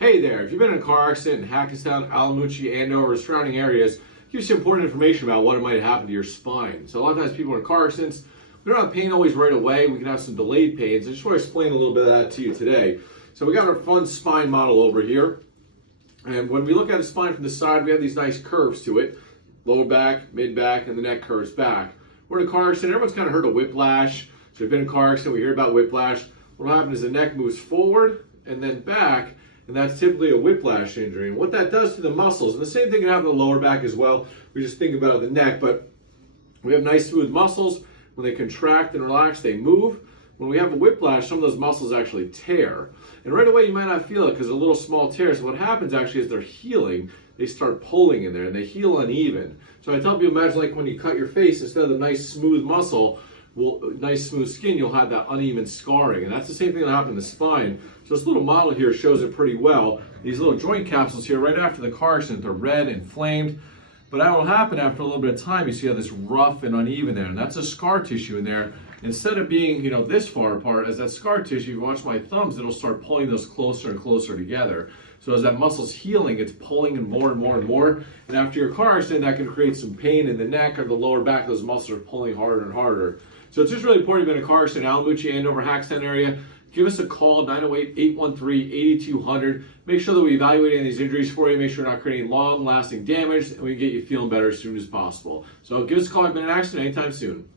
Hey there, if you've been in a car accident in Hackettstown, Allamuchy, Andover, or surrounding areas, give you some important information about what might happen to your spine. So a lot of times people in car accidents, we don't have pain always right away. We can have some delayed pains. I just want to explain a little bit of that to you today. So we got our fun spine model over here. And when we look at a spine from the side, we have these nice curves to it. Lower back, mid back, and the neck curves back. We're in a car accident. Everyone's kind of heard of whiplash. So if you've been in a car accident, we hear about whiplash. What happens is the neck moves forward and then back, and that's typically a whiplash injury. And what that does to the muscles, and the same thing can happen to the lower back as well. We just think about the neck, but we have nice smooth muscles. When they contract and relax, they move. When we have a whiplash, some of those muscles actually tear. And right away, you might not feel it because they're little small tears. So what happens actually is they're healing. They start pulling in there and they heal uneven. So I tell people, imagine like when you cut your face, instead of the nice smooth muscle, nice smooth skin, you'll have that uneven scarring. And that's the same thing that happens in the spine. So this little model here shows it pretty well. These little joint capsules here, right after the car accident, they're red and inflamed. But that will happen after a little bit of time. You see how this rough and uneven there, and that's a scar tissue in there. Instead of being, this far apart, as that scar tissue, if you watch my thumbs, it'll start pulling those closer and closer together. So as that muscle's healing, it's pulling in more and more and more. And after your car accident, that can create some pain in the neck or the lower back. Those muscles are pulling harder and harder. So it's just really important if you've been in a car accident in Allamuchy, Andover, Hackettstown area. Give us a call, 908-813-8200. Make sure that we evaluate any of these injuries for you. Make sure we're not creating long-lasting damage, and we can get you feeling better as soon as possible. So give us a call if you've been in an accident anytime soon.